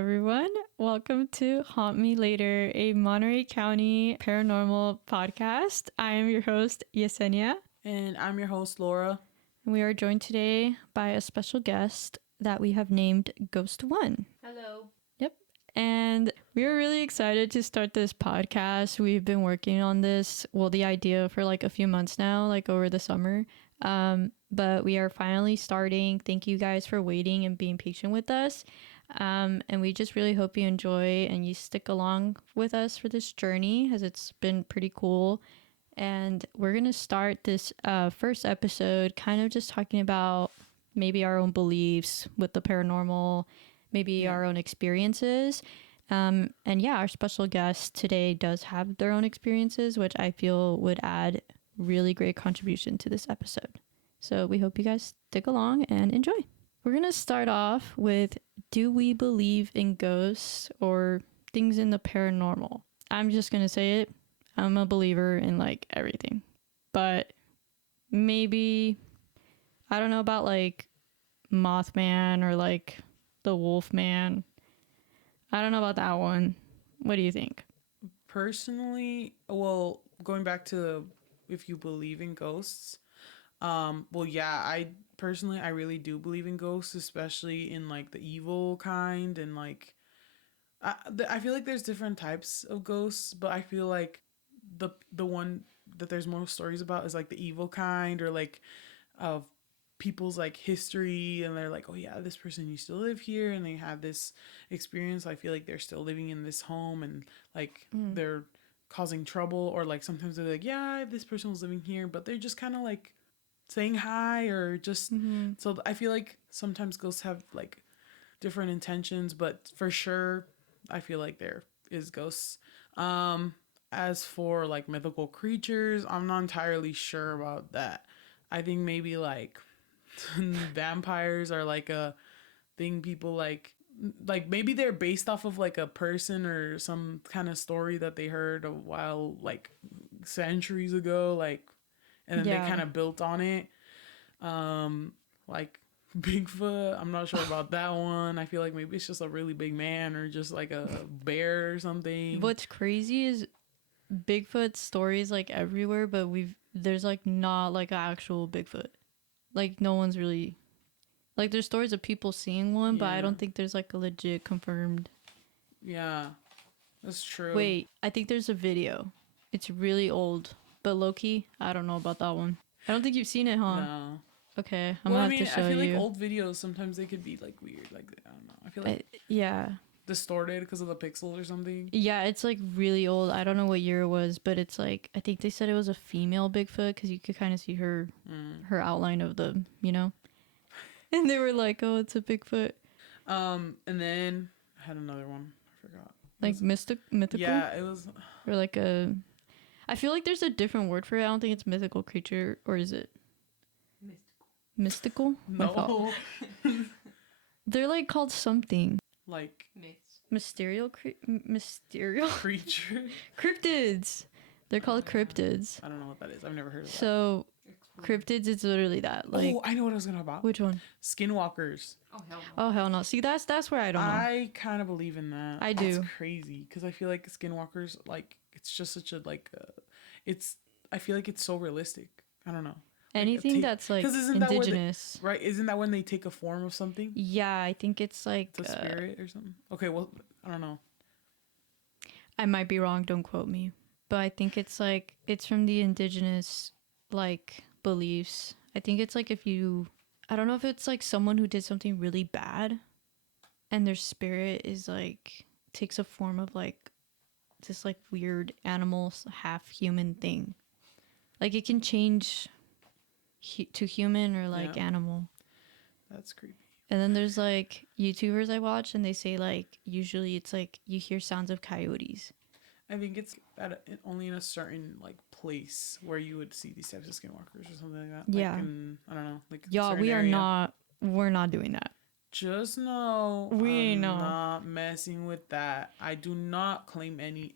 everyone. Welcome to Haunt Me Later, a Monterey County paranormal podcast. I am your host, Yesenia. And I'm your host, Laura. And we are joined today by a special guest that we have named Ghost One. Hello. Yep. And we are really excited to start this podcast. We've been working on this, the idea for like a few months now, like over the summer. But we are finally starting. Thank you guys for waiting and being patient with us. And we just really hope you enjoy and you stick along with us for this journey, as it's been pretty cool. And we're going to start this first episode kind of just talking about maybe our own beliefs with the paranormal, maybe our own experiences. And yeah, our special guest today does have their own experiences, which I feel would add really great contribution to this episode. So we hope you guys stick along and enjoy. We're going to start off with, do we believe in ghosts or things in the paranormal? I'm just going to say it. I'm a believer in like everything. But maybe, I don't know about like Mothman or like the Wolfman. I don't know about that one. What do you think? Personally, well, going back to if you believe in ghosts, I really do believe in ghosts, especially in like the evil kind, and like I feel like there's different types of ghosts, but I feel like the one that there's most stories about is like the evil kind, or like of people's like history, and they're like, oh yeah, this person used to live here and they had this experience. I feel like they're still living in this home, and like they're causing trouble, or like sometimes they're like, yeah, this person was living here, but they're just kind of like saying hi, or just so I feel like sometimes ghosts have like different intentions, but for sure I feel like there is ghosts. As for like mythical creatures, I'm not entirely sure about that. I think maybe like vampires are like a thing people like maybe they're based off of like a person or some kind of story that they heard a while, like centuries ago, like, and then they kind of built on it. Like Bigfoot, I'm not sure about that one. I feel like maybe it's just a really big man, or just like a bear or something. What's crazy is Bigfoot stories like everywhere, but there's like not like an actual Bigfoot. Like no one's really, like there's stories of people seeing one, but I don't think there's like a legit confirmed. Yeah, that's true. Wait, I think there's a video. It's really old, but low-key, I don't know about that one. I don't think you've seen it, huh? No. Okay, I'm gonna have to show you. I feel like old videos, sometimes they could be like weird. Like, I don't know. I feel like distorted because of the pixels or something. Yeah, it's like really old. I don't know what year it was, but it's like, I think they said it was a female Bigfoot because you could kind of see her outline of the, and they were like, oh, it's a Bigfoot. And then I had another one. I forgot. Like mythical? Yeah, it was. Or like I feel like there's a different word for it. I don't think it's mythical creature, or is it? Mystical? No. They're like called something. Like Mysterial creature. Cryptids. They're called cryptids. I don't know what that is. I've never heard of that. So cryptids is literally that. Like, I know what I was gonna talk about. Which one? Skinwalkers. Oh hell no. See, that's where I don't know. I kind of believe in that. I do. It's crazy because I feel like skinwalkers, like, it's just such a like I feel like it's so realistic. I don't know. Anything that's like indigenous. Right? Isn't that when they take a form of something? Yeah, I think it's like a spirit or something. Okay, well, I don't know. I might be wrong, don't quote me. But I think it's like, it's from the indigenous like beliefs. I think it's like I don't know if it's like someone who did something really bad and their spirit is like, takes a form of like this like weird animal half human thing. Like it can change to human or like animal. That's creepy. And then there's like YouTubers I watch, and they say like usually it's like you hear sounds of coyotes. I think it's only in a certain like place where you would see these types of skinwalkers or something like that. Yeah. Like I don't know. Like we're not doing that. Just know I'm not messing with that. I do not claim any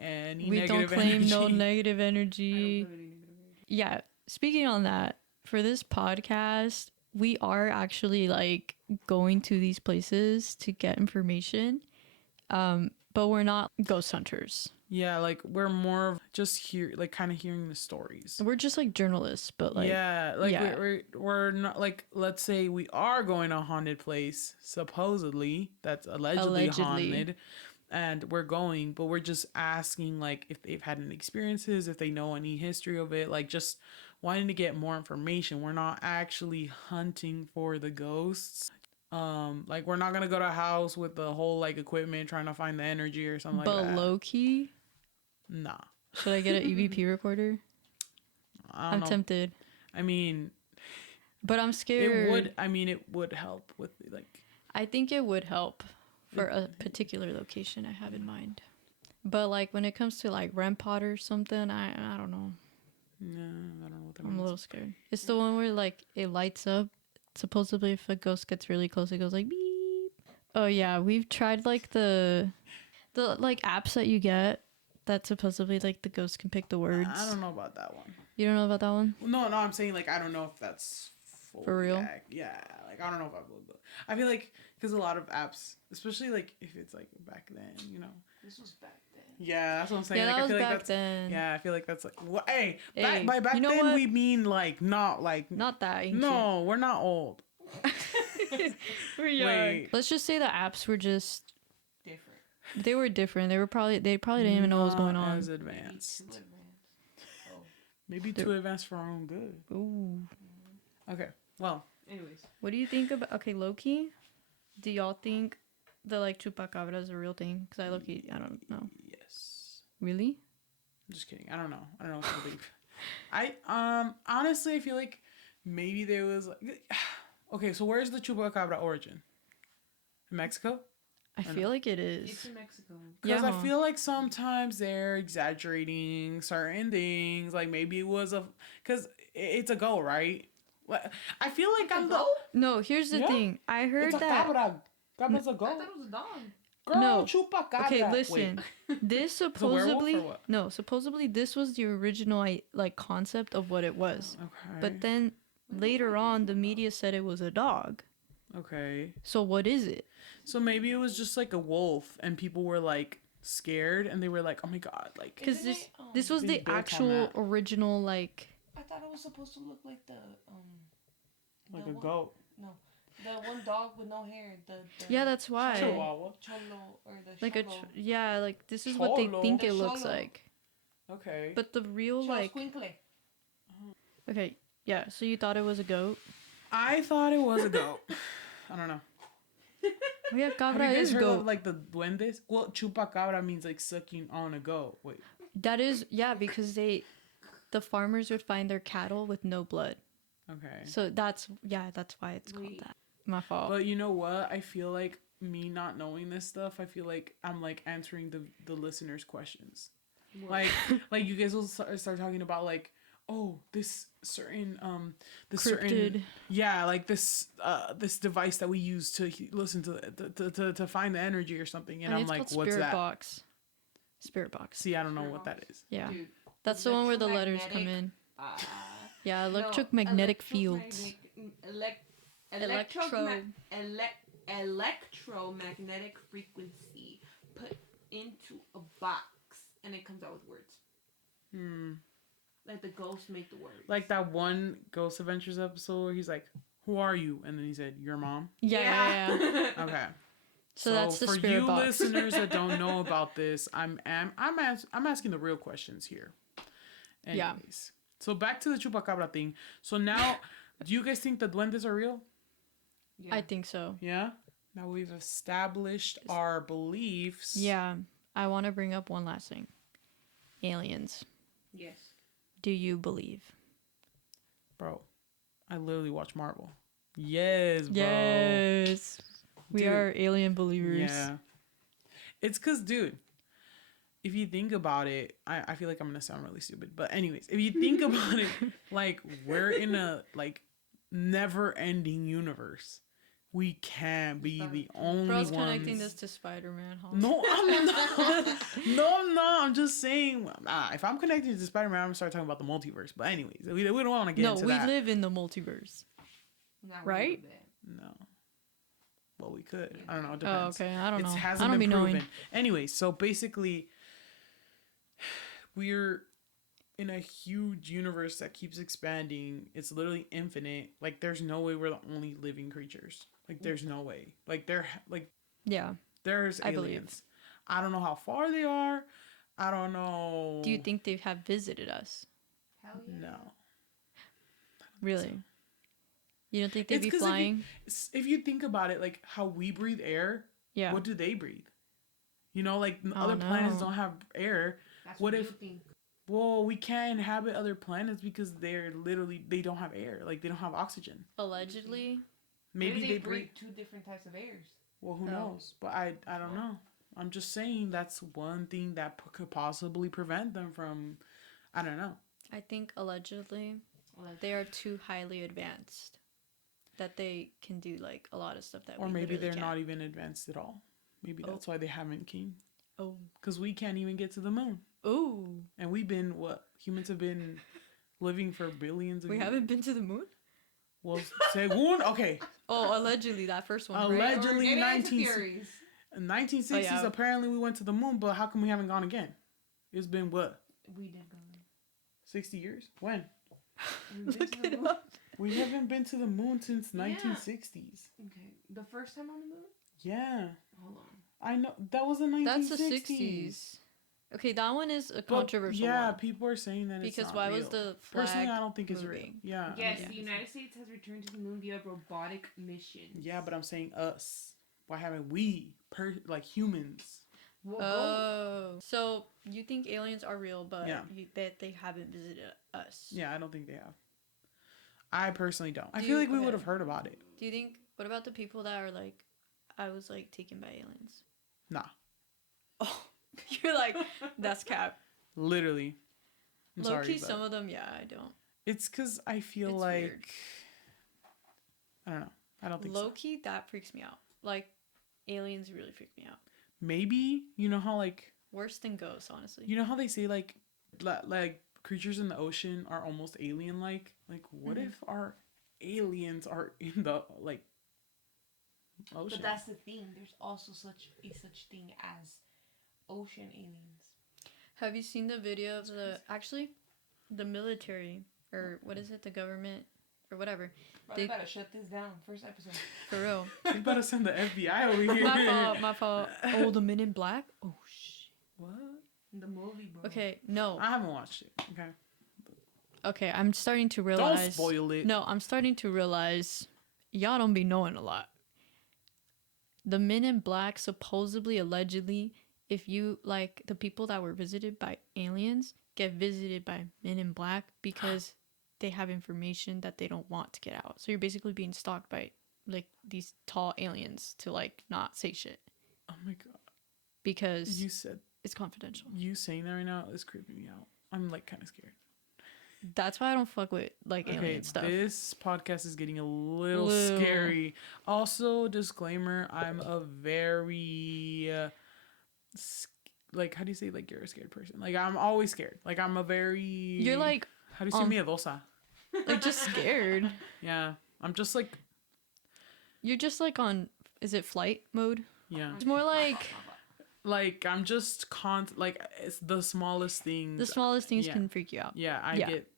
we negative energy. don't claim no negative energy. Yeah. Speaking on that, for this podcast, we are actually like going to these places to get information. But we're not ghost hunters. Yeah, like we're more of just like kind of hearing the stories. We're just like journalists, but like yeah, like we're not like, let's say we are going to a haunted place, supposedly that's allegedly haunted, and we're going, but we're just asking like if they've had any experiences, if they know any history of it, like just wanting to get more information. We're not actually hunting for the ghosts. Like we're not gonna go to a house with the whole like equipment trying to find the energy or something like that. But low key, nah. Should I get an EVP recorder? I'm tempted. I mean, but I'm scared. It would help with like. I think it would help for a particular location I have in mind. But like when it comes to like REM pod or something, I don't know. No, I don't know what that means. I'm a little scared. It's the one where like it lights up. Supposedly, if a ghost gets really close, it goes like beep. Oh yeah, we've tried like the like apps that you get that supposedly like the ghost can pick the words. I don't know about that one. You don't know about that one? No, I'm saying like I don't know if that's for real. Yeah, like I don't know if I would. I feel like because a lot of apps, especially like if it's like back then, you know. This was back then. Yeah, that's what I'm saying. Yeah, like, that I feel was like back then. Yeah, I feel like that's like. Well, hey, back you know then what? we mean like not that ancient. No, we're not old. We're young. Wait. Let's just say the apps were just different. They were different. They probably didn't even know what was going on. As advanced. Maybe too advanced for our own good. Ooh. Okay. Well. Anyways, what do you think about? Okay, Loki. Do y'all think the like chupacabra is a real thing? Because Loki, I don't know. Yes. Really? I'm just kidding. I don't know what to believe. I honestly I feel like maybe there was like. Okay, so where's the chupacabra origin? In Mexico? I feel like it is. It's in Mexico. Because I feel like sometimes they're exaggerating certain things. Like maybe it was because it's a goat, right? I feel like I'm the. No, here's the thing. I heard it's a that. Cabra. Cabra's a goat. I thought it was a dog. Girl, no. chupacabra. Okay, listen. This supposedly supposedly this was the original like concept of what it was. Okay. But then later on, the media said it was a dog. Okay. So what is it? So maybe it was just like a wolf, and people were like scared, and they were like, "Oh my god!" Like because this was the actual original like. I thought it was supposed to look like like a goat. No, the one dog with no hair. Yeah, that's why. Chihuahua. Cholo or the like cholo. like this is what they think it looks like. Okay. But the real like. Okay. Yeah. So you thought it was a goat? I thought it was a goat. I don't know. Oh yeah, cabra is heard goat. Of, like the duendes? Well, chupacabra means like sucking on a goat. Wait. That is because the farmers would find their cattle with no blood. Okay. So that's why it's called that. My fault. But you know what? I feel like me not knowing this stuff, I feel like I'm like answering the listeners' questions. What? Like you guys will start talking about like, oh, this certain this cryptid. Certain like this device that we use to listen to find the energy or something, and I'm like, what's that? Spirit box. See, I don't know what that is. Yeah. Dude, that's the one where the letters come in. Yeah, electromagnetic fields. Electromagnetic frequency put into a box, and it comes out with words. Like the ghosts make the words. Like that one Ghost Adventures episode where he's like, "Who are you?" And then he said, "Your mom." Yeah. Okay. So that's the spirit for you box. listeners that don't know about this, I'm asking the real questions here. Anyways, yeah. So back to the chupacabra thing. So now, do you guys think the duendes are real? Yeah. I think so. Yeah. Now we've established our beliefs. Yeah. I want to bring up one last thing. Aliens. Yes. Do you believe? Bro, I literally watch Marvel. Yes, bro. Yes. We are alien believers. Yeah. It's because, dude, if you think about it, I feel like I'm going to sound really stupid. But anyways, if you think about it, like, we're in a, like, never-ending universe. We can't be the only ones. Bro's connecting this to Spider-Man, huh? No, I'm not. No, I'm not. I'm just saying, if I'm connected to Spider-Man, I'm going to start talking about the multiverse. But anyways, we don't want to get into that. No, we live in the multiverse. Right? No. Well, we could. I don't know. It Oh, depends. okay. I don't It know. hasn't I don't been be proven. knowing. Anyway, so basically, we're in a huge universe that keeps expanding. It's literally infinite. Like, there's no way we're the only living creatures. Like, there's no way. Like, Yeah. there's I believe. aliens. I don't know how far they are. I don't know. Do you think they have visited us? Hell yeah. No. Really? You don't think they'd It's be 'cause flying? If you think about it, like how we breathe air, Yeah. what do they breathe? You know, like I other don't planets know. don't have air. That's What what if- you think. Well, we can't inhabit other planets because they don't have air. Like, they don't have oxygen. Allegedly. Maybe Maybe they breathe. two different types of airs. Well, who Oh. knows? But I don't know. I'm just saying that's one thing that could possibly prevent them from. I don't know. I think allegedly they are too highly advanced that they can do like a lot of stuff that Or we maybe literally they're can't. not even advanced at all. Maybe Oh. that's why they haven't came. Oh. Because we can't even get to the moon. Ooh. And we've been, what? Humans have been living for billions of We years. haven't been to the moon? Well, Según, okay. Oh, allegedly that first one, right? Allegedly, We're getting into 19 theories. in 1960s, Oh, yeah. apparently we went to the moon, but how come we haven't gone again? It's been, what, We did go. 60 years? When? We've been Look to the it moon. up. We haven't been to the moon since Yeah. 1960s. Okay. The first time on the moon? Yeah. Hold on. I know. That was the 1960s. That's the 60s. Okay, that one is a But, controversial yeah, one. people are saying that it's Because not why real. was the flag Personally, I don't think it's real. moving? Yeah. I Yes, don't yeah. think the it's United States has returned to the moon via robotic mission. real. Yeah, but I'm saying us. Why haven't we, like humans? We'll go. Oh. So you think aliens are real, but Yeah. that they haven't visited us. Yeah, I don't think they have. I personally don't. I Do feel you- like we okay. would have heard about it. Do you think, what about the people that are like, I was like taken by aliens? Nah. Oh, you're like, that's cap. Literally. I'm Low sorry, key, but some of them, yeah, I don't. it's because I feel It's like weird. I don't know. I don't think Low so. key, that freaks me out. Like, aliens really freak me out. Maybe you know how like Worse than ghosts, honestly. you know how they say like creatures in the ocean are almost alien like. Like what Mhm. if our aliens are in the like ocean? But that's the thing. There's also such thing as ocean aliens. Have you seen the video of the military, or what is it, the government, or whatever? But They- I gotta shut this down. First episode. For real. You better send the FBI over here. My fault. Oh, the Men in Black? Oh, shit. What? The movie, bro. Okay, no. I haven't watched it. Okay. Okay, I'm starting to Don't realize. spoil it. No, I'm starting to realize y'all don't be knowing a lot. The Men in Black, supposedly, allegedly, if you, like, the people that were visited by aliens get visited by Men in Black because they have information that they don't want to get out. So you're basically being stalked by, like, these tall aliens to, like, not say shit Oh my god. because You said it's confidential. you saying that right now is creeping me out. I'm like kind of scared. That's why I don't fuck with, like, Okay, alien stuff. this podcast is getting a little Little. scary. Also, disclaimer: I'm a very like how do you say like you're a scared person? Like I'm always scared. Like I'm a very You're, like, how do you say miedosa? like, just scared. Yeah, I'm just like You're just, like, on, is it flight mode? yeah, It's more like I'm just like it's the smallest things. the smallest things Yeah. can freak you out. Yeah, I Yeah. get.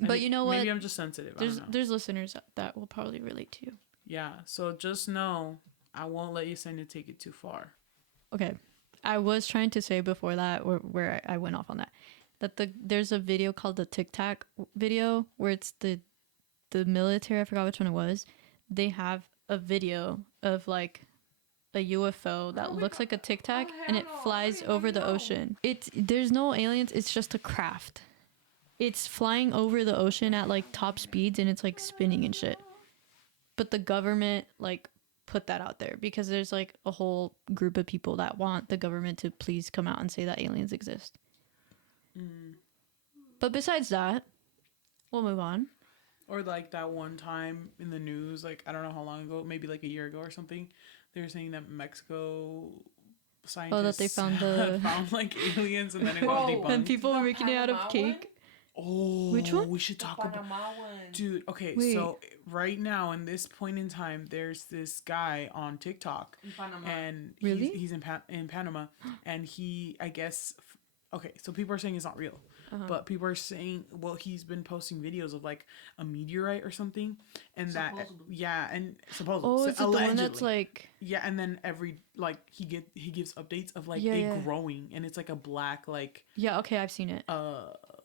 But you know what? Maybe I'm just sensitive. I don't know. There's listeners that will probably relate to you. Yeah, so just know I won't let you send it take it too far. Okay. I was trying to say before that, where I went off on that there's a video called the Tic Tac video where it's the military, I forgot which one it was. They have a video of like a UFO that looks like a Tic Tac and it flies over the ocean. There's no aliens, it's just a craft. It's flying over the ocean at like top speeds and it's like spinning and shit. But the government like put that out there because there's like a whole group of people that want the government to please come out and say that aliens exist. But besides that, we'll move on. Or like that one time in the news, like I don't know how long ago, maybe like a year ago or something, they were saying that Mexico scientists they found found like aliens and then it got Bro, debunked. And people were making it out of Panama cake. Oh, Which one? we should The talk about, Panama one. dude. Okay, Wait. so right now in this point in time, there's this guy on TikTok, In Panama. and Really? he's in Panama, and he, I guess, okay, so people are saying it's not real, but people are saying, well, he's been posting videos of like a meteorite or something, and that, Supposedly. yeah, and supposedly, Oh, so is it the one that's allegedly. like? Yeah, and then every like he gives updates of like Yeah, it yeah. growing, and it's like a black like Yeah. Okay, I've seen it.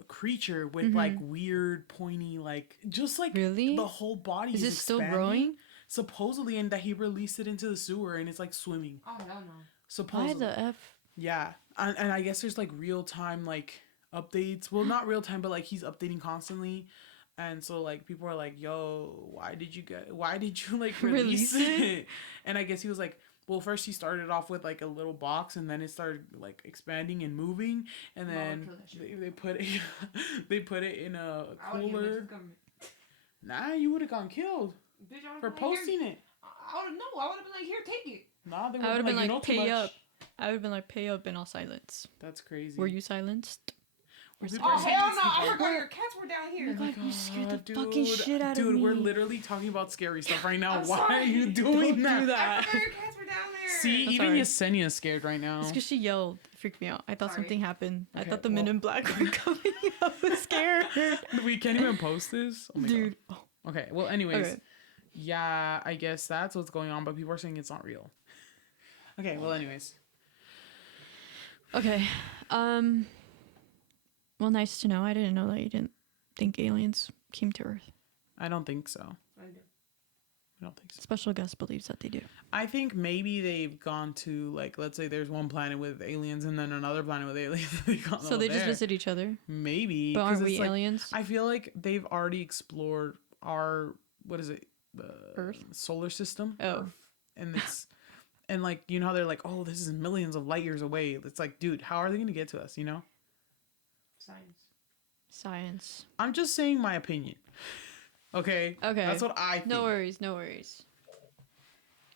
creature with like weird pointy like just like Really? the whole body Is is it still expanding, growing? supposedly, and that he released it into the sewer and it's like swimming Oh, hell no. Why supposedly. the f? Yeah, and I guess there's like real time like updates, well, not real time, but like he's updating constantly. And so like people are like, yo, why did you like release Release it? it? And I guess he was like, well, first he started off with like a little box, and then it started like expanding and moving, and then they put it they put it in a cooler. Nah, you would have gone killed Bitch, I for would've been like, posting here. it. I would have no. I would have been like, here, take it. Nah, they I would have would been like, you know like, too pay much. up. I would have been like, pay up in all silence. That's crazy. Were you silenced? Well, Or people Oh, are saying hell it's no. I evil. forgot your cats were down here. God, you scared the Dude, fucking shit out of me. Dude, we're literally talking about scary stuff right now. I'm Why sorry. are you Don't doing do that? that. I forgot your cats were down there. See, I'm even sorry. Yesenia is scared right now. It's because she yelled. It freaked me out. I thought Sorry. something happened. I Okay, thought the well- men in black were coming. I was scared. We can't even post this. Oh my Dude. God. Okay. Well, anyways, Okay. yeah, I guess that's what's going on, but people are saying it's not real. Okay. Well, anyways, Okay. Well, nice to know. I didn't know that you didn't think aliens came to Earth. I don't think so. I do. I don't think so. Special guest believes that they do. I think maybe they've gone to like, let's say there's one planet with aliens and then another planet with aliens. So they just visit each other. Maybe. But 'cause aren't we it's like, aliens? I feel like they've already explored our, what is it? Earth? Solar system. Oh. Earth. And it's, and like, you know how they're like, oh, this is millions of light years away. It's like, dude, how are they going to get to us, you know? Science. I'm just saying my opinion. Okay? Okay. That's what I think. No worries. No worries.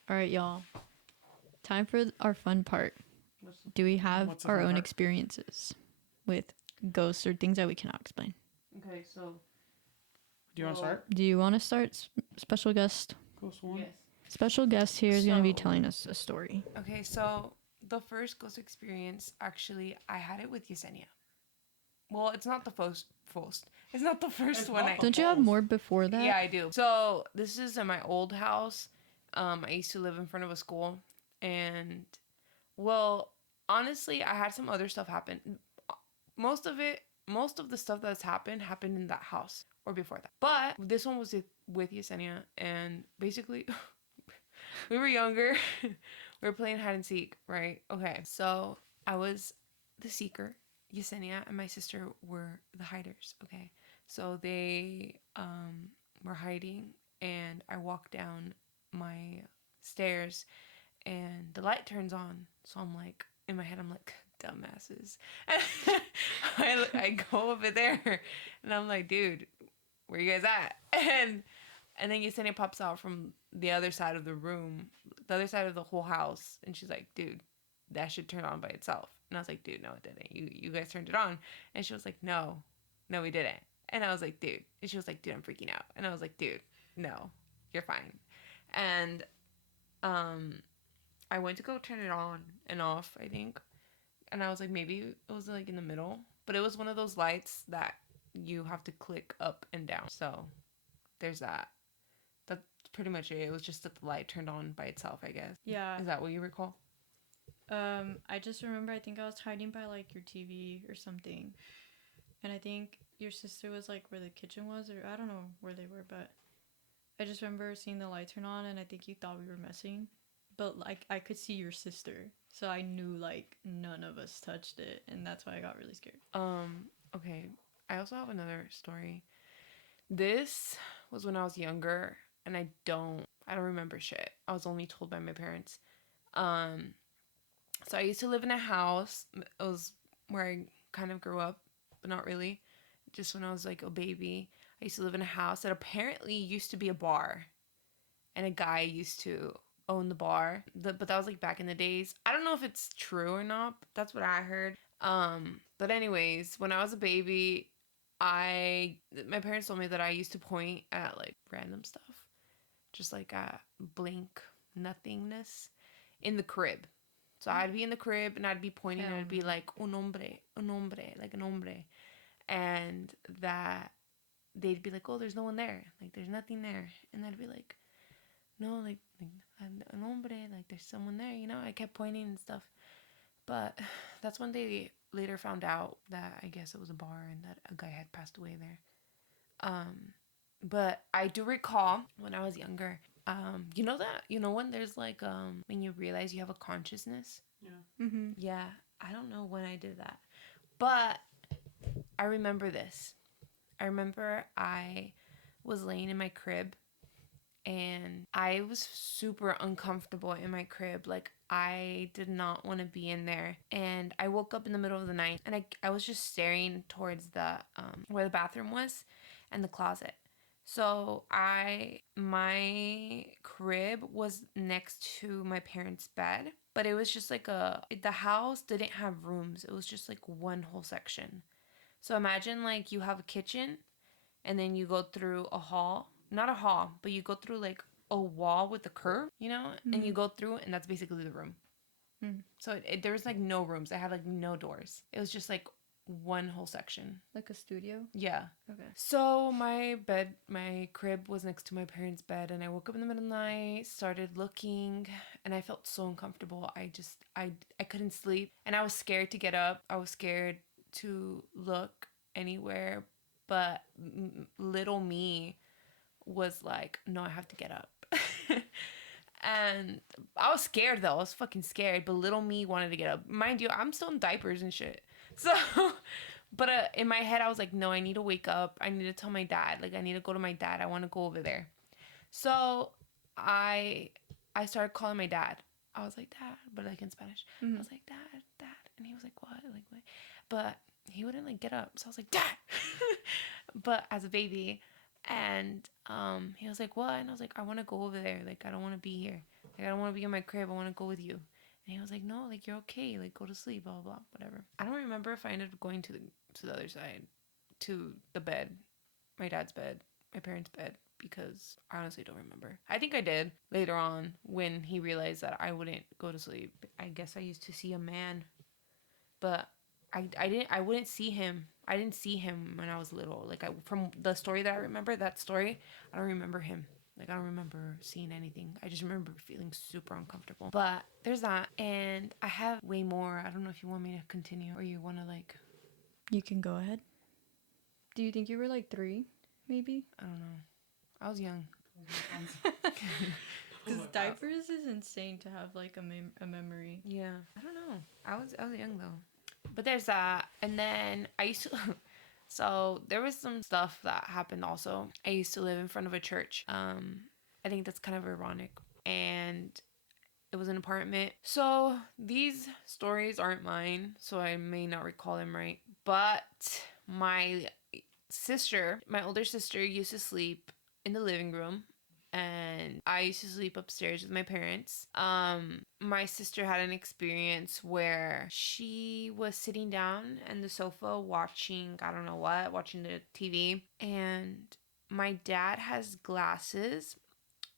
All right, y'all. Time for our fun part. Do we have What's the our fun own part? experiences with ghosts or things that we cannot explain? Okay, so. Do you want to start? Do you want to start, special guest? Ghost one? Yes. Special guest here is going to be So- telling us a story. Okay, so the first ghost experience, actually, I had it with Yesenia. Well, it's not the first. It's not the first one. Don't you have more before that? Yeah, I do. So this is in my old house. I used to live in front of a school, and well, honestly, I had some other stuff happen. Most of the stuff that's happened in that house or before that. But this one was with Yesenia, and basically, we were younger. We were playing hide and seek, right? Okay, so I was the seeker. Yesenia and my sister were the hiders, okay? So they were hiding, and I walked down my stairs, and the light turns on. So I'm like, in my head, I'm like, dumbasses. I go over there, and I'm like, dude, where you guys at? And then Yesenia pops out from the other side of the room, the other side of the whole house, and she's like, dude, that should turn on by itself. And I was like, dude, no, it didn't. You guys turned it on. And she was like, no, we didn't. And I was like, dude. And she was like, dude, I'm freaking out. And I was like, dude, no, you're fine. And I went to go turn it on and off, I think. And I was like, maybe it was like in the middle. But it was one of those lights that you have to click up and down. So there's that. That's pretty much it. It was just that the light turned on by itself, I guess. Yeah. Is that what you recall? I just remember I think I was hiding by like your TV or something. And I think your sister was like where the kitchen was, or I don't know where they were, but I just remember seeing the light turn on, and I think you thought we were messing. But like I could see your sister, so I knew like none of us touched it, and that's why I got really scared. Okay. I also have another story. This was when I was younger, and I don't remember shit. I was only told by my parents. So I used to live in a house. It was where I kind of grew up, but not really. Just when I was like a baby, I used to live in a house that apparently used to be a bar, and a guy used to own the bar. But that was like back in the days. I don't know if it's true or not, but that's what I heard. But anyways, when I was a baby, my parents told me that I used to point at like random stuff, just like at blank nothingness in the crib. So I'd be in the crib and I'd be pointing and I'd be like un hombre, like an hombre, and that they'd be like, oh, there's no one there, like there's nothing there, and I'd be like, no, like an hombre, like there's someone there, you know. I kept pointing and stuff, but that's when they later found out that I guess it was a bar and that a guy had passed away there. But I do recall when I was younger, you know that, you know, when there's like, when you realize you have a consciousness. Yeah. Mm-hmm. Yeah. I don't know when I did that, but I remember this. I remember I was laying in my crib and I was super uncomfortable in my crib. Like, I did not want to be in there. And I woke up in the middle of the night and I was just staring towards the, where the bathroom was and the closet. So my crib was next to my parents' bed, but it was just like the house didn't have rooms. It was just like one whole section. So imagine like you have a kitchen and then you go through a hall, not a hall, but you go through like a wall with a curve, you know, and you go through and that's basically the room. So there was like no rooms. I had like no doors. It was just like one whole section. Like a studio? Yeah. Okay. So my crib was next to my parents' bed, and I woke up in the middle of the night, started looking, and I felt so uncomfortable. I couldn't sleep, and I was scared to get up. I was scared to look anywhere, but little me was like, no, I have to get up. And I was scared though. I was fucking scared, but little me wanted to get up. Mind you, I'm still in diapers and shit. So, but in my head, I was like, no, I need to wake up. I need to tell my dad. Like, I need to go to my dad. I want to go over there. So I started calling my dad. I was like, Dad, but like in Spanish. I was like, Dad. And he was like, what? Like, what? But he wouldn't like get up. So I was like, Dad. But as a baby. And he was like, what? And I was like, I want to go over there. Like, I don't want to be here. Like, I don't want to be in my crib. I want to go with you. And he was like, no, like, you're okay. Like, go to sleep, blah, blah, blah, whatever. I don't remember if I ended up going to the other side, to the bed, my dad's bed, my parents' bed, because I honestly don't remember. I think I did later on when he realized that I wouldn't go to sleep. I guess I used to see a man, but I wouldn't see him. I didn't see him when I was little. Like, from the story that I remember, that story, I don't remember him. Like, I don't remember seeing anything. I just remember feeling super uncomfortable. But there's that. And I have way more. I don't know if you want me to continue or you want to, like... You can go ahead. Do you think you were like 3, maybe? I don't know. I was young. Because diapers is insane to have like a memory. Yeah. I don't know. I was young, though. But there's that. And then I used to... So there was some stuff that happened also. I used to live in front of a church. I think that's kind of ironic. And it was an apartment. So these stories aren't mine, so I may not recall them right. But my older sister used to sleep in the living room. And I used to sleep upstairs with my parents. My sister had an experience where she was sitting down on the sofa watching, I don't know what, watching the TV. And my dad has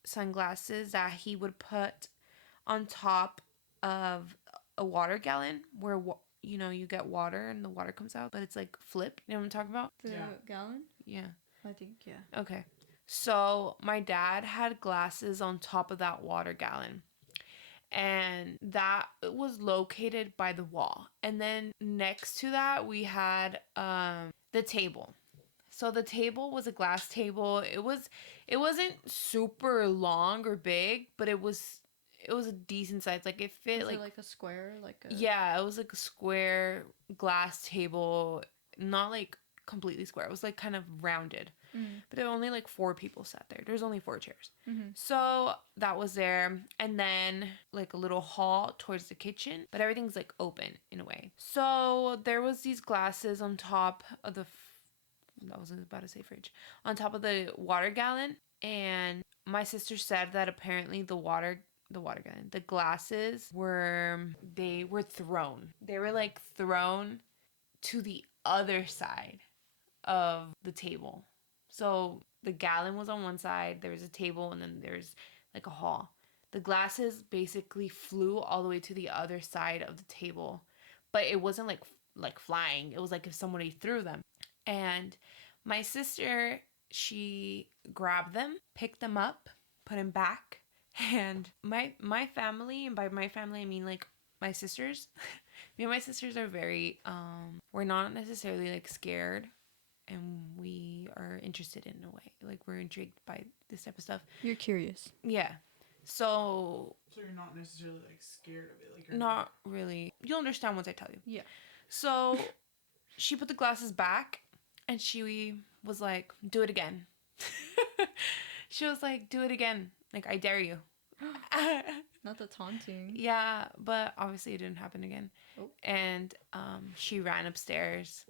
sunglasses that he would put on top of a water gallon where, you know, you get water and the water comes out, but it's like flipped. You know what I'm talking about? The gallon? Yeah. I think, yeah. Okay. So my dad had glasses on top of that water gallon, and that was located by the wall. And then next to that, we had the table. So the table was a glass table. It wasn't super long or big, but it was a decent size. Like, it fit. Was it like a square? Yeah, it was like a square glass table, not like completely square. It was like kind of rounded. But there were only like 4 people sat there. There's only 4 chairs. So that was there. And then like a little hall towards the kitchen, but everything's like open in a way. So there was these glasses on top of I was about to say fridge, on top of the water gallon. And my sister said that apparently the glasses were thrown. They were like thrown to the other side of the table. So the gallon was on one side, there was a table, and then there's like a hall. The glasses basically flew all the way to the other side of the table, but it wasn't like flying. It was like if somebody threw them. And my sister, she grabbed them, picked them up, put them back. And my family, and by my family I mean like my sisters, me and my sisters are very we're not necessarily like scared, and we are interested in a way. Like we're intrigued by this type of stuff. You're curious. Yeah. So you're not necessarily like scared of it, like you're not really. You'll understand once I tell you. Yeah. So she put the glasses back and she was like, "Do it again." She was like, "Do it again. Like, I dare you." Not the taunting. Yeah, but obviously it didn't happen again. Oh. And she ran upstairs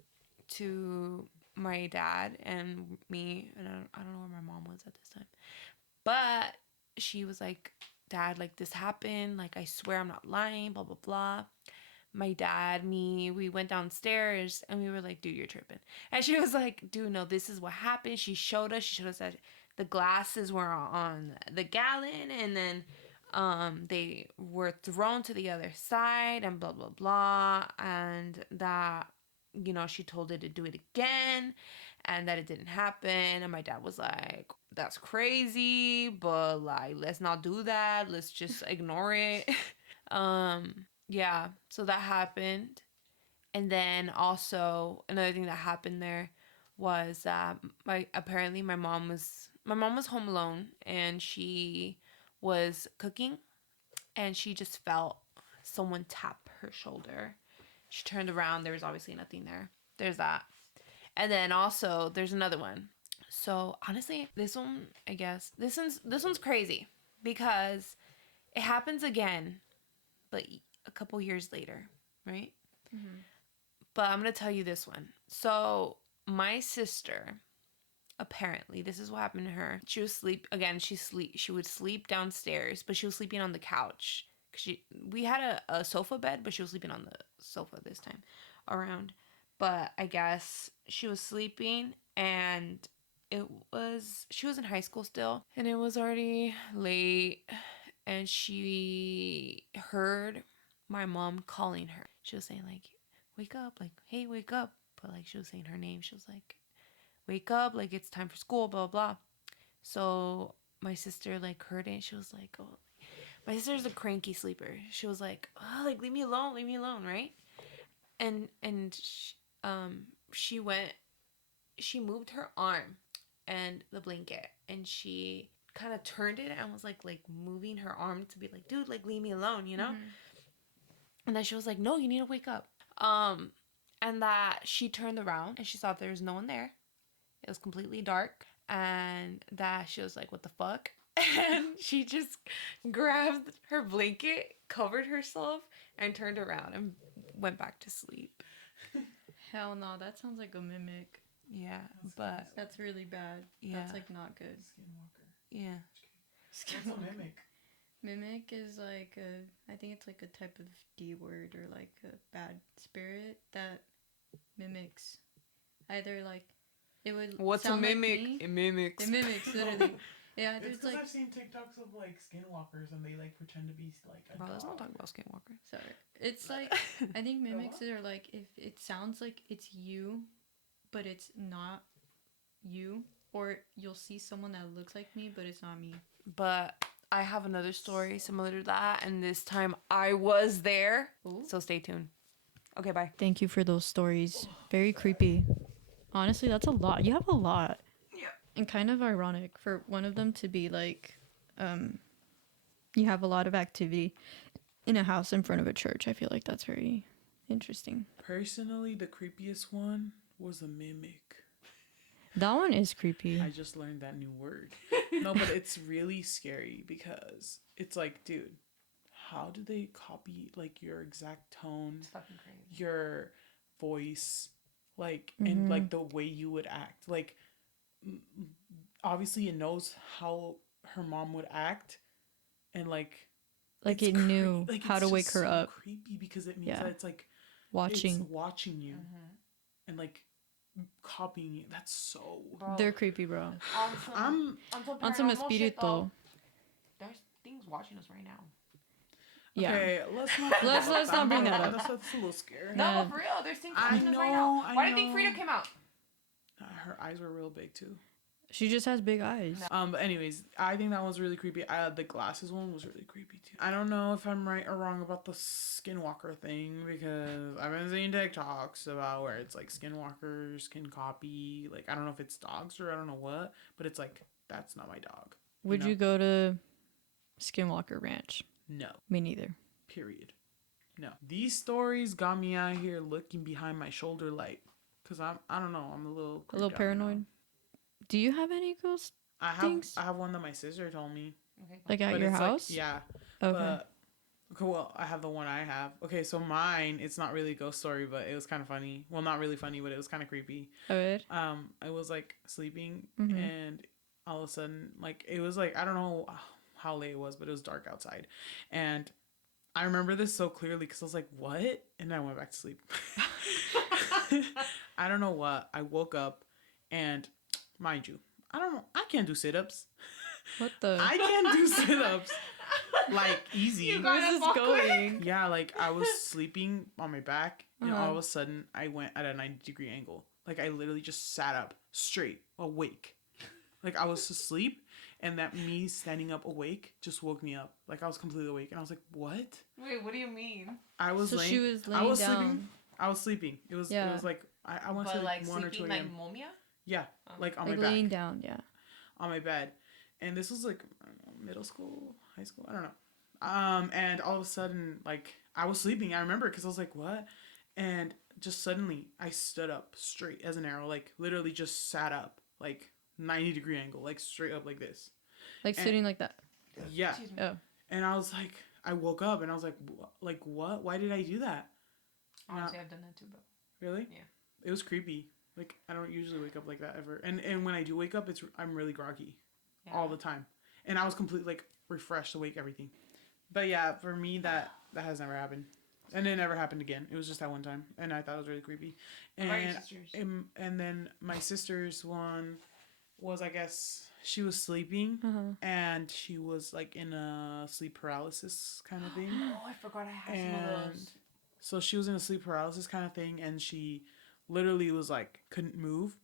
to my dad and me, and I don't know where my mom was at this time. But she was like, "Dad, like this happened. Like, I swear I'm not lying, blah, blah, blah." My dad, me, we went downstairs and we were like, "Dude, you're tripping." And she was like, "Dude, no, this is what happened." She showed us that the glasses were on the gallon, and then they were thrown to the other side, and blah, blah, blah. And that, you know, she told it to do it again, and that it didn't happen. And my dad was like, "That's crazy, but like, let's not do that. Let's just ignore it." Yeah, so that happened. And then also another thing that happened there was that my mom was home alone, and she was cooking, and she just felt someone tap her shoulder. She turned around, there was obviously nothing there. There's that. And then also there's another one. So honestly, this one, I guess this one's crazy because it happens again, but a couple years later, right? Mm-hmm. But I'm gonna tell you this one. So my sister, apparently, this is what happened to her. She was she would sleep downstairs, but she was sleeping on the couch. We had a sofa bed, but she was sleeping on the sofa this time around. But I guess she was sleeping, and she was in high school still, and it was already late, and she heard my mom calling her. She was saying like, "Wake up," like, "Hey, wake up." But like she was saying her name. She was like, "Wake up, like it's time for school, blah, blah." So my sister like heard it, and she was like, "Oh," my sister's a cranky sleeper. She was like, "Oh, like leave me alone," right? And she moved her arm and the blanket, and she kind of turned it and was like moving her arm to be like, "Dude, like leave me alone," you know? Mm-hmm. And then she was like, "No, you need to wake up." And that she turned around and she saw there was no one there. It was completely dark, and that she was like, "What the fuck?" And she just grabbed her blanket, covered herself, and turned around and went back to sleep. Hell no, that sounds like a mimic. Yeah, that's really bad. Yeah, that's like not good. Skinwalker. Yeah. What's a mimic? Mimic is like I think it's like a type of D word, or like a bad spirit that mimics. Either like it would. What's a mimic? Like it mimics. It mimics literally. Yeah, it's because like, I've seen TikToks of like skinwalkers and they like pretend to be like a Bro, dog. let's not talk about skinwalker. Sorry. It's like I think mimics are like if it sounds like it's you, but it's not you, or you'll see someone that looks like me, but it's not me. But I have another story similar to that, and this time I was there. Ooh. So stay tuned. Okay, bye. Thank you for those stories. Very creepy. Honestly, that's a lot. You have a lot. Yeah. And kind of ironic for one of them to be like, you have a lot of activity in a house in front of a church. I feel like that's very interesting. Personally, the creepiest one was a mimic. That one is creepy. I just learned that new word. No, but it's really scary because it's like, dude, how do they copy like your exact tone, it's fucking crazy, your voice, like, and like the way you would act? Like, obviously it knows how her mom would act, and like it knew how to wake her up. Creepy because it means that it's like watching you, and like copying it. That's so. Bro, They're creepy, bro. on some paranormal shit, espirito. though, there's things watching us right now. Yeah. Okay, let's not. Let's not bring that up. That's a little scary. No, Nah. but for real, there's things I watching us right now. know, I Why do you think know. Frida came out? Her eyes were real big too. She just has big eyes. No. But anyways, I think that was really creepy. The glasses one was really creepy too. I don't know if I'm right or wrong about the skinwalker thing because I've been seeing TikToks about where it's like skinwalkers can copy. Like I don't know if it's dogs or I don't know what, but it's like that's not my dog. Would know? you go to Skinwalker Ranch? No. Me neither. Period. No. These stories got me out here looking behind my shoulder like, cause I don't know, I'm a little A little creeped out right now. paranoid. Do you have any ghost things? I have one that my sister told me. Okay. Like at But your it's house? Like, yeah. Okay. But, okay, well, I have the one I have. Okay, so mine, it's not really a ghost story, but it was kind of funny. Well, not really funny, but it was kind of creepy. Alright. I was like sleeping Mhm. and all of a sudden, like it was like I don't know how late it was, but it was dark outside, and I remember this so clearly because I was like, "What?" and then I went back to sleep. I don't know what. I woke up, and mind you, I don't know. I can't do sit-ups. What the? I can't do sit-ups like easy. You Where's this going? Yeah, like I was sleeping on my back, and all Uh-huh. of a sudden I went at a 90-degree angle. Like I literally just sat up straight, awake. Like I was asleep, and that me standing up awake just woke me up. Like I was completely awake, and I was like, "What?" Wait, what do you mean? I was So laying. she was I laying was down. sleeping. I was sleeping. It was Yeah. like I went But to like 1 or 2 sleeping a.m. like momia? Yeah, like on Like my back, laying down, yeah. on my bed, and this was like I don't know, middle school, high school, I don't know. And all of a sudden, like I was sleeping. I remember because I was like, "What?" And just suddenly, I stood up straight as an arrow, like literally just sat up, like 90-degree angle, like straight up like this. Like And- sitting like that. Yeah, Excuse me. Oh. and I was like, I woke up and I was like, what? Why did I do that? Honestly, I've done that too, bro. Really? Yeah. It was creepy. Like I don't usually wake up like that ever, and when I do wake up, I'm really groggy Yeah. all the time, and I was completely like refreshed, awake, everything. But yeah, for me that has never happened, and it never happened again. It was just that one time, and I thought it was really creepy. What about your And sisters? and then my sister's one was, I guess she was sleeping Uh-huh. and she was like in a sleep paralysis kind of thing. Oh, I forgot I had some of And those. so she was in a sleep paralysis kind of thing, and she literally was like couldn't move.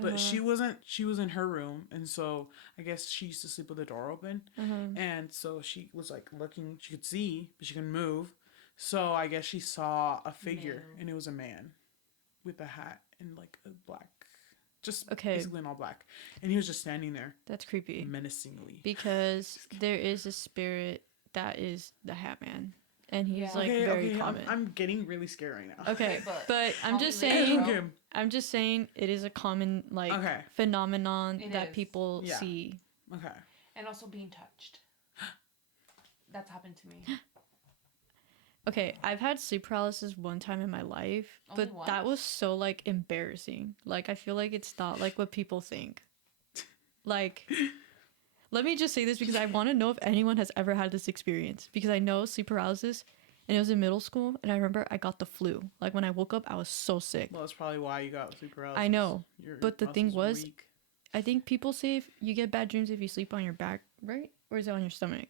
But she was in her room, and so I guess she used to sleep with the door open. Uh-huh. And so she was like looking, she could see, but she couldn't move. So I guess she saw a figure, Man. and it was a man with a hat and like a black, just Okay. basically in all black. And he was just standing there That's creepy. menacingly. Because there is a spirit that is the Hat Man. And he's Yeah. like very common. I'm getting really scared right now. Okay, Okay, but I'm I'll just be later, saying bro. Okay. I'm just saying it is a common like Okay. phenomenon It that is. people Yeah. see. Okay. And also being touched. That's happened to me. Okay, I've had sleep paralysis one time in my life, Only but that once? was so like embarrassing. Like I feel like it's not like what people think. Like let me just say this because I want to know if anyone has ever had this experience because I know sleep paralysis and it was in middle school and I remember I got the flu. Like when I woke up I was so sick. Well, that's probably why you got sleep paralysis. I know, Your but the thing muscles were was- weak. I think people say if you get bad dreams if you sleep on your back, right? Or is it on your stomach?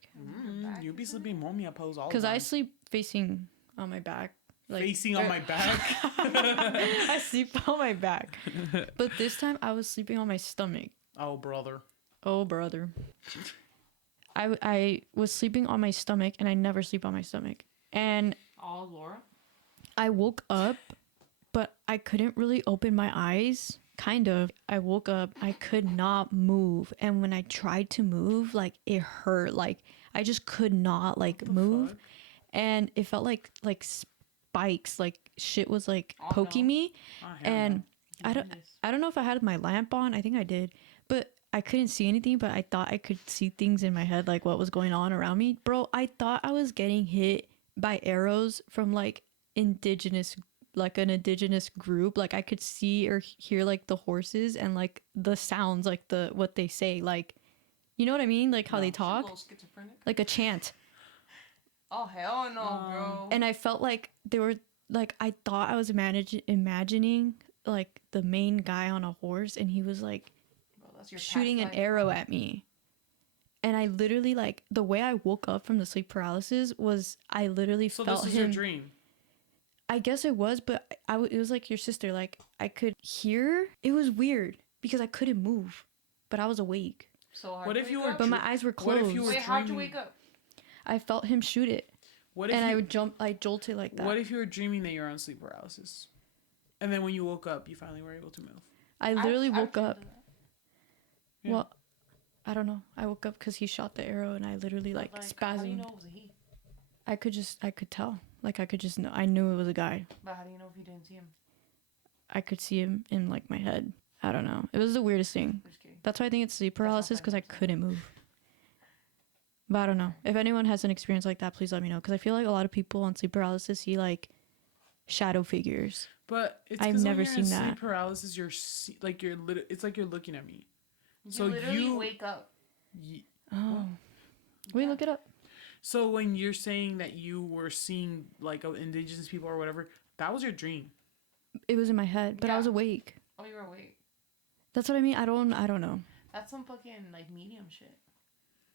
back, You be isn't sleeping momia pose all the Because time. I sleep facing on my back. Like, Facing on my back. I sleep on my back. But this time I was sleeping on my stomach. Oh, brother. Oh, brother. I was sleeping on my stomach and I never sleep on my stomach. And Oh, Laura? I woke up, but I couldn't really open my eyes. Kind of. I woke up, I could not move. And when I tried to move, like it hurt. Like I just could not like The move. fuck? And it felt like spikes, like shit was like Oh, poking no. me. Oh, hell And no. I don't know if I had my lamp on. I think I did. But I couldn't see anything, but I thought I could see things in my head, like what was going on around me. Bro, I thought I was getting hit by arrows from like an indigenous group. Like I could see or hear like the horses and like the sounds, like the what they say, like you know what I mean? Like how No. they A talk. little schizophrenic? Like a chant. Oh, hell no, bro. And I felt like they were like I thought I was imagining like the main guy on a horse, and he was like Bro, that's your shooting an past life, arrow bro. at me. And I literally, like, the way I woke up from the sleep paralysis was I literally So felt this is him. your dream. I guess it was, but it was like your sister. Like, I could hear. It was weird because I couldn't move, but I was awake. So how'd What if you wake were up? But my eyes were What if closed. you were Wait, how'd you dreaming- wake up? I felt him shoot it. What if And you, I jolted like that. What if you were dreaming that you were on sleep paralysis, and then when you woke up, you finally were able to move? I literally I've woke dreamed up. of that. Yeah. Well, I don't know. I woke up because he shot the arrow, and I literally But, like how do spasmed. you know it was a he? I could tell. Like, I could just know. I knew it was a guy. But how do you know if you didn't see him? I could see him in like my head. I don't know. It was the weirdest thing. I'm just kidding. That's why I think it's sleep not paralysis, because I funny. couldn't move. But I don't know. If anyone has an experience like that, please let me know. Because I feel like a lot of people on sleep paralysis see like shadow figures. But it's I've 'cause never when you're in seen that. sleep paralysis. It's like you're looking at me. You So literally you- wake up. Oh. Wait, Yeah. look it up. So when you're saying that you were seeing like indigenous people or whatever, that was your dream. It was in my head, but I was Yeah. awake. Oh, you're awake. That's what I mean. I don't know. That's some fucking like medium shit.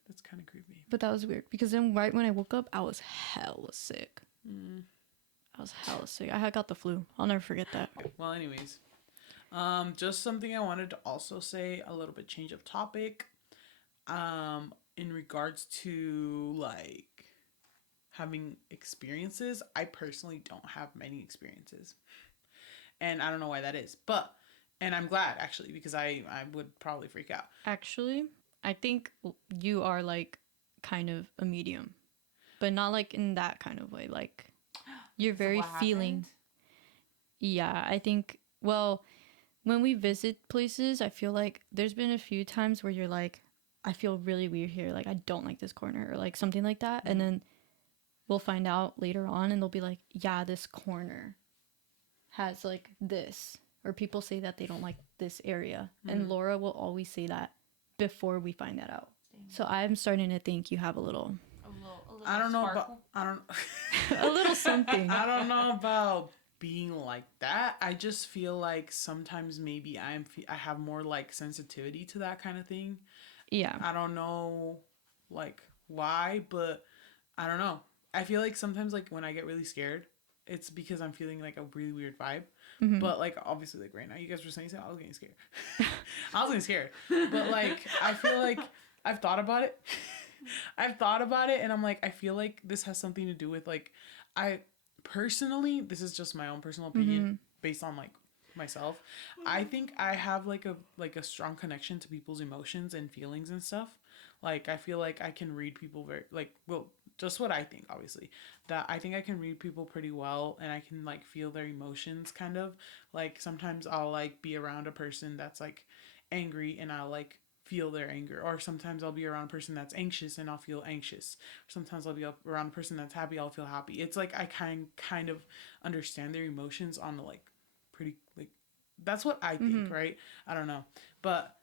That's kind of creepy. But that was weird. Because then right when I woke up, I was hella sick. Mm. I was hella sick. I had got the flu. I'll never forget that. Well, anyways, just something I wanted to also say, a little bit change of topic. In regards to like having experiences, I personally don't have many experiences, and I don't know why that is, and I'm glad actually, because I would probably freak out. Actually, I think you are like kind of a medium, but not like in that kind of way. Like, you're So very what feeling. happened? Yeah, I think, well, when we visit places, I feel like there's been a few times where you're like, I feel really weird here. Like, I don't like this corner, or like something like that. And then we'll find out later on, and they'll be like, yeah, this corner has like this. Or people say that they don't like this area. And Laura will always say that before we find that out. So I'm starting to think you have a little A little I don't know about sparkle. I don't a little something. I don't know about being like that. I just feel like sometimes maybe I have more like sensitivity to that kind of thing. Yeah. I don't know like why, but I don't know. I feel like sometimes like when I get really scared, it's because I'm feeling like a really weird vibe. Mm-hmm. But like obviously like right now you guys were saying I was getting scared. I was getting scared. But like I feel like I've thought about it. And I'm like, I feel like this has something to do with like, I personally, this is just my own personal opinion based on like myself. I think I have like a strong connection to people's emotions and feelings and stuff. Like I feel like I can read people very like, well, just what I think, obviously, that I think I can read people pretty well, and I can like feel their emotions kind of. Like sometimes I'll like be around a person that's like angry, and I'll like feel their anger, or sometimes I'll be around a person that's anxious and I'll feel anxious. Sometimes I'll be around a person that's happy, I'll feel happy. It's like I kind of understand their emotions on a like pretty like, that's what I think, right? I don't know, but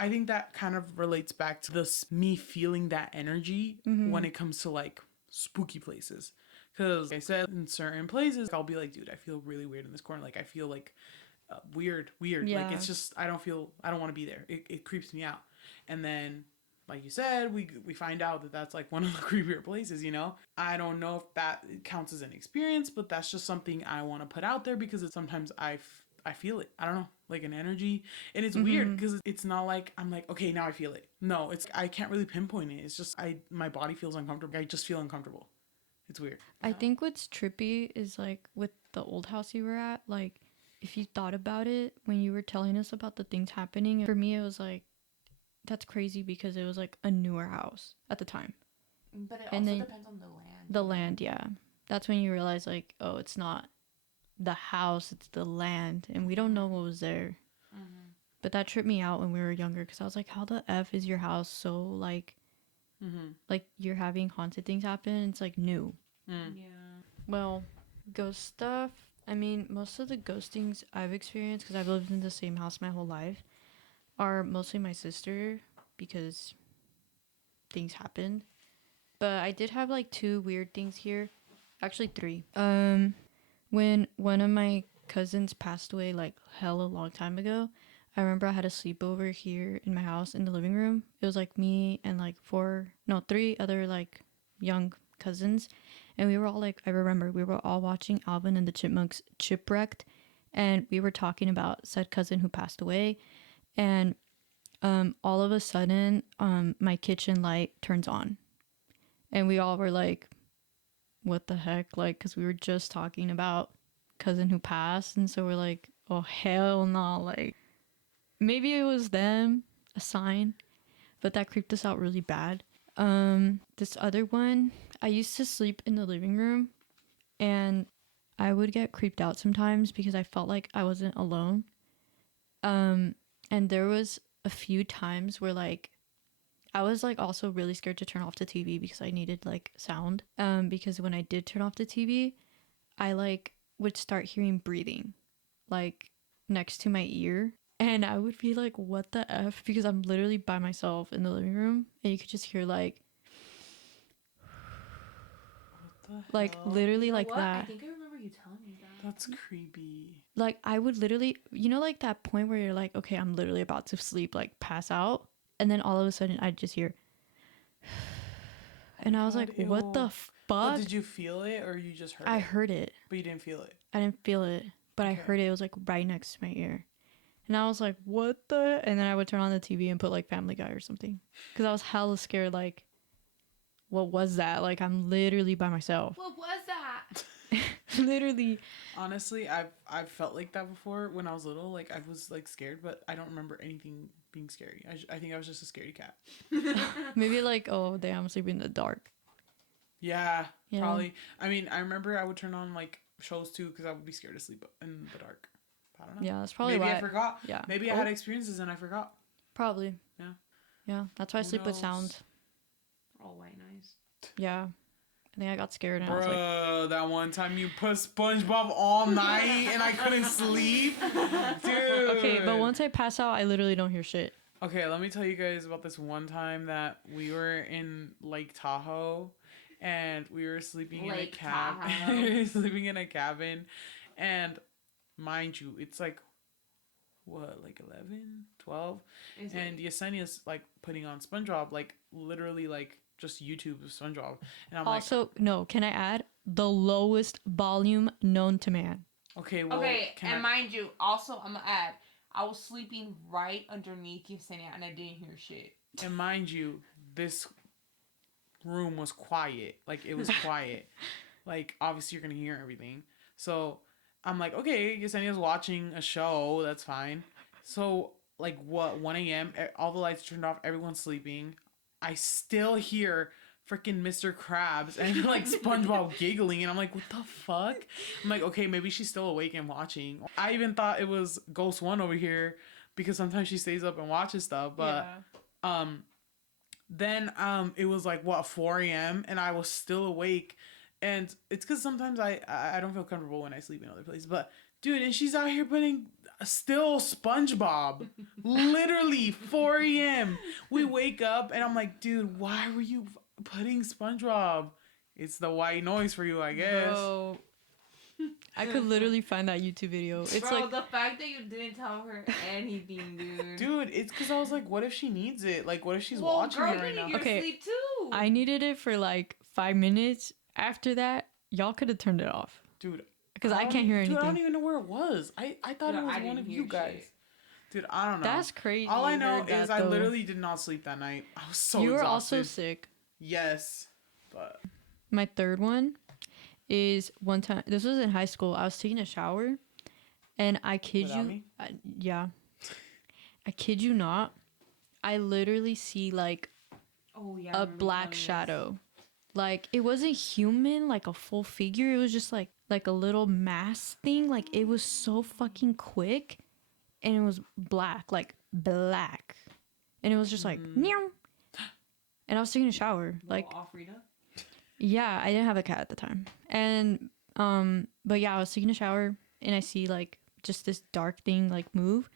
I think that kind of relates back to this me feeling that energy when it comes to like spooky places. Because like I said, in certain places I'll be like, dude, I feel really weird in this corner. Like I feel like weird. Yeah. Like it's just I don't want to be there. It creeps me out. And then like you said, we find out that that's like one of the creepier places, you know? I don't know if that counts as an experience, but that's just something I want to put out there because sometimes I feel it. I don't know, like an energy. And it's weird because it's not like I'm like, okay, now I feel it. No, it's I can't really pinpoint it. It's just my body feels uncomfortable. I just feel uncomfortable. It's weird. I think what's trippy is like with the old house you were at, like if you thought about it when you were telling us about the things happening, for me it was like, that's crazy because it was like a newer house at the time. But it And also then depends on the land. The land, yeah. That's when you realize like, oh, it's not the house, it's the land, and we don't know what was there. But that tripped me out when we were younger because I was like, how the F is your house so like like you're having haunted things happen? It's like new. Yeah. Well, ghost stuff, I mean, most of the ghostings I've experienced, because I've lived in the same house my whole life, are mostly my sister because things happened. But I did have like 2 weird things here. Actually 3. When one of my cousins passed away like hella long time ago. I remember I had a sleepover here in my house in the living room. It was like me and like three other like young cousins, and we were all like, I remember we were all watching Alvin and the Chipmunks Chipwrecked, and we were talking about said cousin who passed away, and all of a sudden my kitchen light turns on, and we all were like, what the heck, like, because we were just talking about cousin who passed, and so we're like, oh hell no, like maybe it was them, a sign, but that creeped us out really bad. This other one, I used to sleep in the living room, and I would get creeped out sometimes because I felt like I wasn't alone. And there was a few times where like I was like also really scared to turn off the TV because I needed like sound. Because when I did turn off the TV, I like would start hearing breathing like next to my ear. And I would be like, what the F? Because I'm literally by myself in the living room, and you could just hear like literally You know like what? I that. think I remember you telling me that. That's creepy. Like I would literally, like that point where you're like, okay, I'm literally about to sleep, like pass out. And then all of a sudden I'd just hear, and I was God, like, what the ew. fuck? But did you feel it or you just heard it? I heard it. But you didn't feel it. I didn't feel it, but I Okay. heard it. It was like right next to my ear. And I was like, what the? And then I would turn on the TV and put like Family Guy or something. Because I was hella scared. Like, what was that? Like, I'm literally by myself. What was that? Literally. Honestly, I've felt like that before when I was little. Like I was like scared, but I don't remember anything being scary. I think I was just a scaredy cat. Maybe like, oh, damn, I'm sleeping in the dark. Yeah, Yeah. probably. I mean, I remember I would turn on like shows too because I would be scared to sleep in the dark. I don't know. Yeah, that's probably Maybe why. I forgot. Yeah. Maybe I had experiences and I forgot. Probably. Yeah. Yeah, that's why I Who sleep with knows? sound. Oh, white noise. Yeah. I think I got scared and I was like, Bruh, that one time you put SpongeBob all night and I couldn't sleep. Dude. okay, but once I pass out, I literally don't hear shit. Okay, let me tell you guys about this one time that we were in Lake Tahoe and we were sleeping in a Lake cabin. Tahoe. We were sleeping in a cabin, and mind you, it's like what, like 11, 12? Is And Yesenia's like putting on SpongeBob, like literally like just YouTube of SpongeBob. And I'm Also, no, can I add the lowest volume known to man? like, okay, well, okay, can and I- mind you, also I'm gonna add, I was sleeping right underneath Yesenia and I didn't hear shit. and mind you, this room was quiet. Like it was quiet. Like obviously you're gonna hear everything. So I'm like, okay, Yesenia's watching a show. That's fine. So like what, 1 a.m. All the lights turned off. Everyone's sleeping. I still hear freaking Mr. Krabs and like SpongeBob giggling, and I'm like, what the fuck? I'm like, okay, maybe she's still awake and watching. I even thought it was Ghost One over here because sometimes she stays up and watches stuff, but then it was like what, 4 a.m. and I was still awake, and it's because sometimes I don't feel comfortable when I sleep in other places. But dude, and she's out here putting still SpongeBob, literally 4 a.m. We wake up and I'm like, dude, why were you putting SpongeBob? It's the white noise for you, I guess. Bro, I could literally find that YouTube video. It's Bro, like, the fact that you didn't tell her anything, dude. Dude, it's because I was like, what if she needs it? Like, what if she's well, watching girl, it you right need now? your Okay, sleep too. I needed it for like 5 minutes. After that, y'all could have turned it off. Dude, Because I can't hear anything. Dude, I don't even know where it was. I thought Yeah, it was I one didn't of hear you guys. shit. Dude, I don't know. That's crazy. All I you know heard is that, I though. literally did not sleep that night. I was so You were exhausted. also sick. Yes, but My third one is one time, this was in high school. I was taking a shower, and I kid Without you, me? yeah, I kid you not, I literally see like Oh yeah. I a remember black telling me this. shadow. Like it wasn't human, like a full figure. It was just like a little mass thing. Like it was so fucking quick, and it was black, like black, and it was just like meow. And I was taking a shower, like. Little Alfreda. Yeah, I didn't have a cat at the time. And but yeah, I was taking a shower and I see like just this dark thing like move.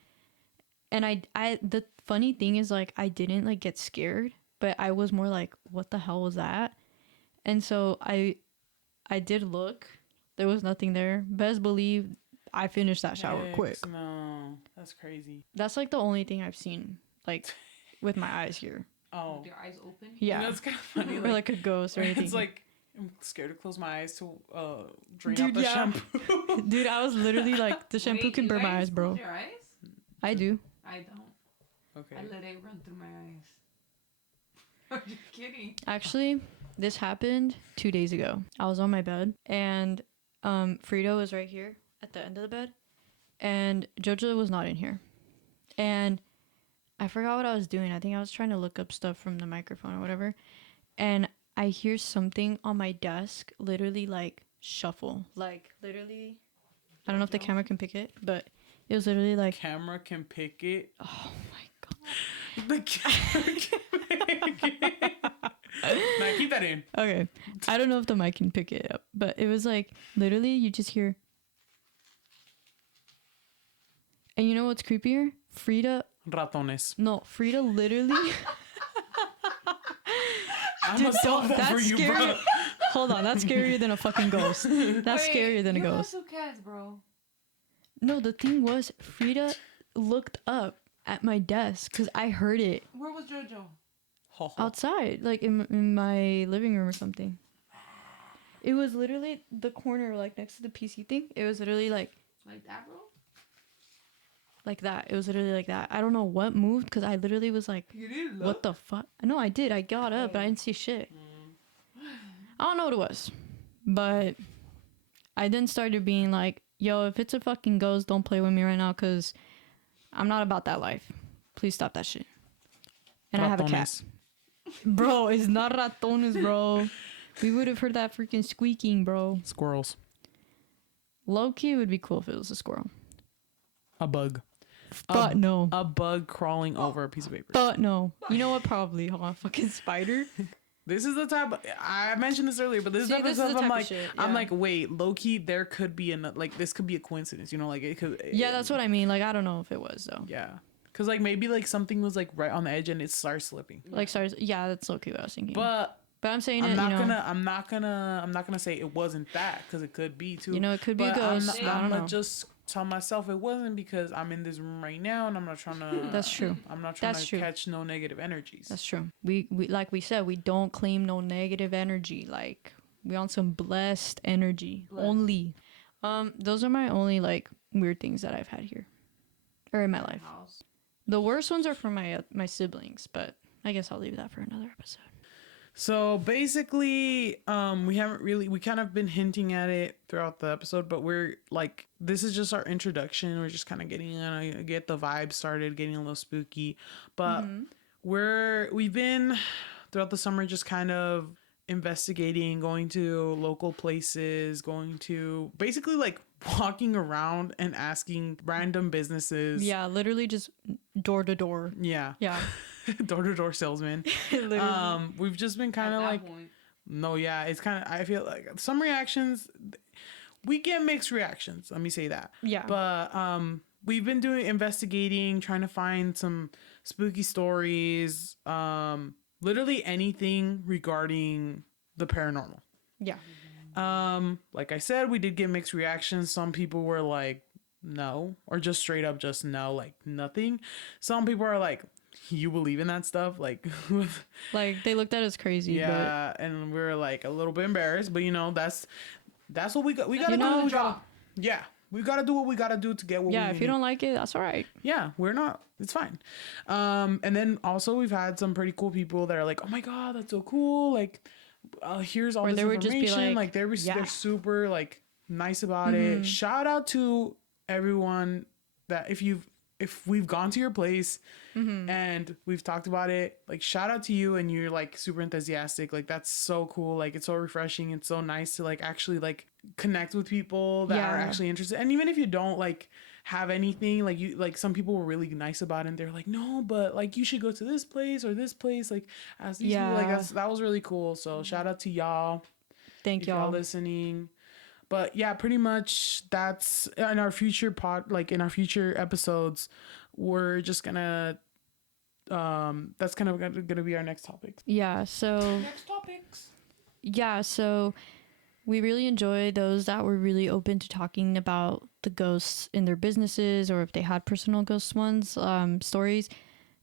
And I the funny thing is like I didn't like get scared, but I was more like, what the hell was that? And so I did look. There was nothing there. Best believe I finished that shower quick. No, that's crazy. That's like the only thing I've seen, like, with my eyes here. Oh, With your eyes open. Yeah, you know, it's kind of funny. or like a ghost or anything. It's like I'm scared to close my eyes to drain Dude, out the yeah. shampoo. Dude, I was literally like, the shampoo Wait, can you burn my guys eyes, bro. close your eyes? I do. I don't. Okay. I let it run through my eyes. Are you kidding? Actually, this happened 2 days ago. I was on my bed, and Frito was right here at the end of the bed, and Jojo was not in here. And I forgot what I was doing. I think I was trying to look up stuff from the microphone or whatever. And I hear something on my desk literally like shuffle. Like literally, I don't know if the camera can pick it, but it was literally like. Camera can pick it. Oh my god. The camera can pick it. Now keep that in. Okay. I don't know if the mic can pick it up, but it was like literally you just hear. And you know what's creepier? Ratones. Frida literally. I'm Dude, gonna solve that for that's you, scary. bro. Hold on, that's scarier than a fucking ghost. That's Wait, scarier than a you have ghost. two cats, bro. No, the thing was, Frida looked up at my desk because I heard it Where was Jojo? outside, like in my living room or something. It was literally the corner, like next to the PC thing. It was literally like that, bro? like that. It was literally like that. I don't know what moved because I literally was like, You didn't look? what the fuck? No, I did. I got up, but I didn't see shit. I don't know what it was, but I then started being like, yo, if it's a fucking ghost, don't play with me right now because I'm not about that life. Please stop that shit. And I have a cat. Bro, it's not ratones, bro. We would have heard that freaking squeaking, bro. Squirrels. Low-key, it would be cool if it was a squirrel. A bug. But no. A bug crawling over a piece of paper. But no. You know what? Probably. Hold on. Fucking spider. This is the type of, I mentioned this earlier, but this is the type of stuff I'm like, wait, low key, there could be like this could be a coincidence, you know, like it could. Yeah, that's what I mean. Like, I don't know if it was though. Yeah, because like maybe like something was like right on the edge and it starts slipping. Like stars. Yeah, that's low-key what I was thinking. But I'm saying I'm not gonna say it wasn't that because it could be too. You know, it could be a but ghost. I'm know. gonna just tell myself it wasn't because I'm in this room right now and I'm not trying to. That's true. I'm not trying That's to true. catch no negative energies. That's true. We like we said, we don't claim no negative energy. Like we on some blessed energy only. Those are my only like weird things that I've had here or in my life. House. The worst ones are from my siblings, but I guess I'll leave that for another episode. So basically, we kind of been hinting at it throughout the episode, but we're like, this is just our introduction. We're just kind of getting get the vibe started, getting a little spooky, but we've been throughout the summer just kind of investigating, going to local places, going to basically like walking around and asking random businesses. Yeah, literally just door to door. Yeah. Yeah. Door-to-door salesman. We've just been kind of like it's kind of, I feel like some reactions we get mixed reactions, let me say that. Yeah. But we've been investigating, trying to find some spooky stories, literally anything regarding the paranormal. Yeah. Like I said, we did get mixed reactions. Some people were like no, or just straight up just no, like nothing. Some people are like, you believe in that stuff? Like they looked at us crazy. Yeah, and we were like a little bit embarrassed, but you know, that's what we got. We gotta do what we gotta. Yeah, we gotta do what we gotta do to get what. Yeah, we if you don't like it, that's all right. Yeah, we're not. It's fine. And then also we've had some pretty cool people that are like, oh my god, that's so cool. Like, here's all this information. Like they're super like nice about it. Shout out to everyone that if we've gone to your place and we've talked about it, like shout out to you, and you're like super enthusiastic. Like that's so cool. Like it's so refreshing. It's so nice to like actually like connect with people that are actually interested. And even if you don't like have anything, like you, like some people were really nice about it and they're like, no, but like you should go to this place or this place, like ask these people. Like that was really cool. So shout out to y'all. Thank y'all listening. But yeah, pretty much that's in our future in our future episodes, we're just gonna that's kind of gonna be our next topic. Yeah, so Next topics. Yeah, so we really enjoy those that were really open to talking about the ghosts in their businesses or if they had personal ghost ones, stories,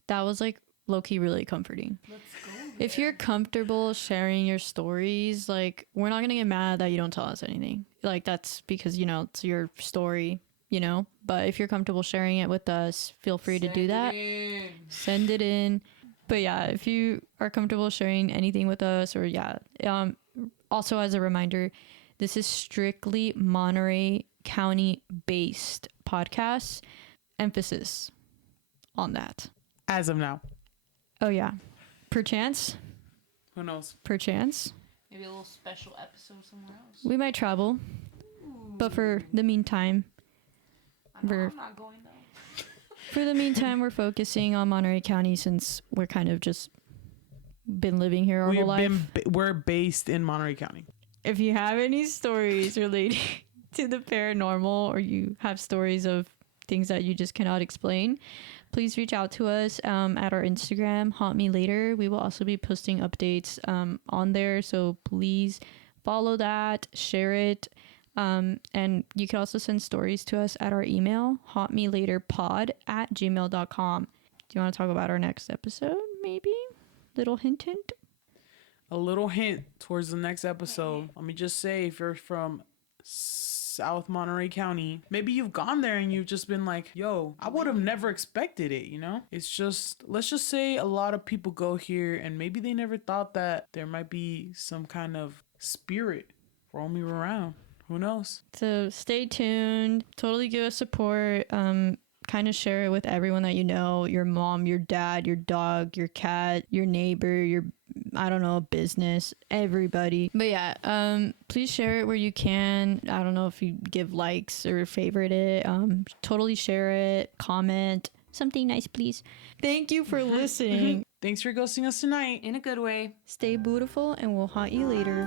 that was like low-key really comforting. Let's go. If you're comfortable sharing your stories, like, we're not gonna get mad that you don't tell us anything. Like, that's because, you know, it's your story, you know. But if you're comfortable sharing it with us, feel free to do that. Send it in. But yeah, if you are comfortable sharing anything with us, or also as a reminder, this is strictly Monterey County based podcast. Emphasis on that. As of now. Oh yeah. Perchance. Who knows? Perchance. Maybe a little special episode somewhere else. We might travel. But for the meantime, I'm not going though. for the meantime, we're focusing on Monterey County since we're kind of just been living here our whole life. We're based in Monterey County. If you have any stories relating to the paranormal, or you have stories of things that you just cannot explain, please reach out to us at our Instagram, Haunt Me Later. We will also be posting updates on there, so please follow that, share it, and you can also send stories to us at our email, hauntmelaterpod@gmail.com. Do you want to talk about our next episode, maybe? Little hint? A little hint towards the next episode. Let me just say, if you're from South Monterey County, maybe you've gone there and you've just been like, yo, I would have never expected it, you know? It's just, let's just say a lot of people go here and maybe they never thought that there might be some kind of spirit roaming around. Who knows? So stay tuned. Totally give us support. Kind of share it with everyone that you know, your mom, your dad, your dog, your cat, your neighbor, your, I don't know, business, everybody. But yeah, please share it where you can. I don't know if you give likes or favorite it. Totally share it, comment, something nice, please. Thank you for listening. Thanks for ghosting us tonight. In a good way. Stay beautiful, and we'll haunt you later.